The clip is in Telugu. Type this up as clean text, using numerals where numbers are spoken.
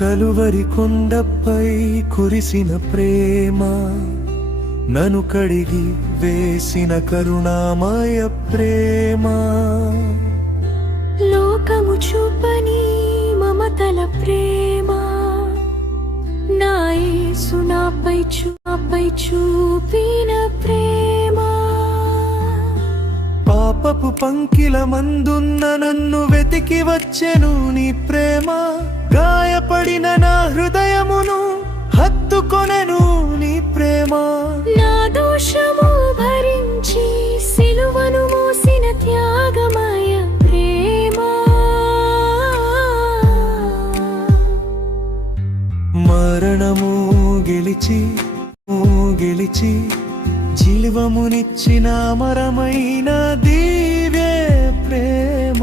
కలువరి కొండపై కురిసిన ప్రేమ, నన్ను కడిగి వేసిన కరుణామయ ప్రేమ, లోకము చూపని మమతల ప్రేమ, నా యేసు నాపై చూపిన ప్రేమ. పాపపు పంకిల మందున్న నన్ను వెతికి వచ్చెను నీ ప్రేమ, గాయపడిన నా హృదయమును హత్తుకొనెను నీ ప్రేమ. నా దోషము భరించి సిలువను మోసిన త్యాగమయ ప్రేమ, మరణము గెలిచి జీవమునిచ్చిన అమరమైన దివ్య ప్రేమ.